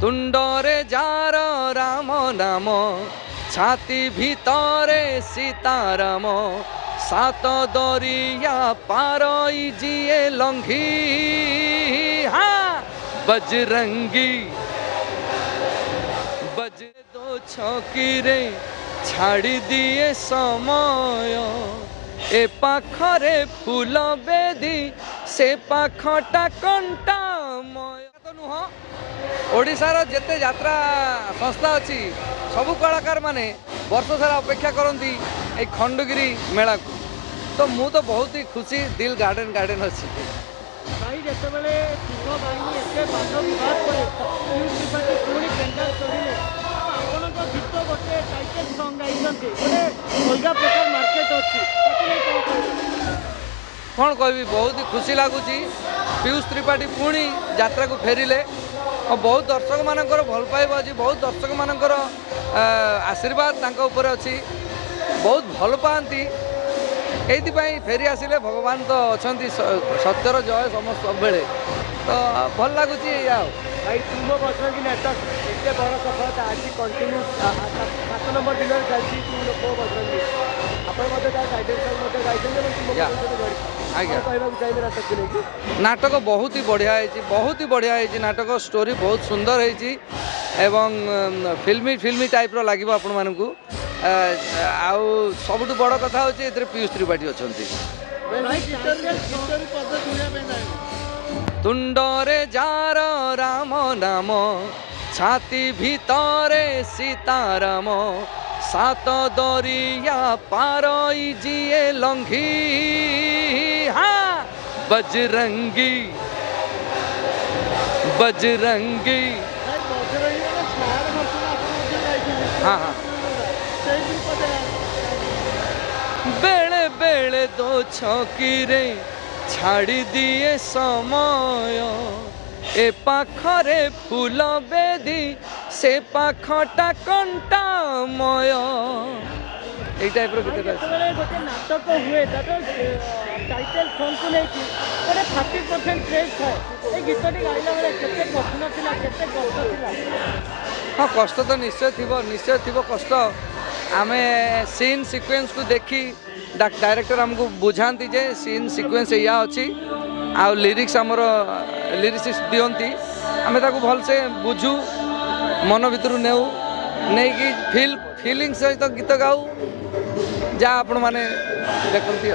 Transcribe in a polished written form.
तुंडरे jar Ram नाम छाती भितरे सीताराम सात दरिया पारई जिए लंघी हाँ बजरंगी बज दो छकी रे छाड़ी दिए समय ए पाखरे फूल बेदी से पाखटा कंटामय तो नुह ओडिशार जेते यात्रा संस्था अच्छी सबू कलाकार माने वर्ष सारा अपेक्षा करती ए खंडगिरी मेला को तो मु तो बहुत ही खुशी दिल गार्डन गार्डन अच्छी भाई जितेबाला सिंह बाहिनी एत बाध विवाद पर पुणी पेंडाल चढ़िले आपण गीत गोटे टाइटल सॉन्ग गाइछन्ते गोटे अलग प्रकार मार्केट अच्छी कौन कहबी बहुत ही खुशी लगुच पीयूष त्रिपाठी पुणी यात्रा को फेरिले और बहुत दर्शक मानकर भल पाइबा अच्छी बहुत दर्शक मानकर आशीर्वाद तांका ऊपर अच्छी बहुत भल पाती ये फेरी आसिले भगवान तो अच्छा सत्यर जय समस्त सब बेले तो भल लगुच भाई तुम वर्ष की नाटक एत बड़ सफलता आज कंटिन्यू 7 नंबर दिन चलती तुम लोग बजरंगी नाटक बहुत ही बढ़िया है बहुत ही बढ़िया है नाटक स्टोरी बहुत सुंदर है एवं फिल्मी टाइप रो लगे आपण मानू सबुठ बड़ कथा होचे पीयूष त्रिपाठी अच्छा तुंडरे जार राम नाम छाती भितरे सीताराम सात दरिया पारई जिए लंघी हाँ बजरंगी बजरंगी हाँ हाँ बेले बेले दो छकी रे छाड़ी दिए समय ए पाखरे फूल बेदी से पाखटा कंटामय ये टाइप रो गीत गोटे नाटक हुए टाइटल सॉन्ग को लेकिन गोटे 30% क्रेज था ये गीतटी गाइला बेले केते कठिन थिला केते कष्ट थिला हाँ कष्ट तो निश्चय थी कष्ट आमे सीन सीक्वेंस को देखी डायरेक्टर हमको बुझाती जे सीन सीक्वेंस या अच्छी आ लिरिक्स आमर लिरिक्स दियंती आमे ताको भल से बुझू मन भितर नेऊ नहीं कि फीलिंग सहित गीत गाऊ जा आपण माने देखती आ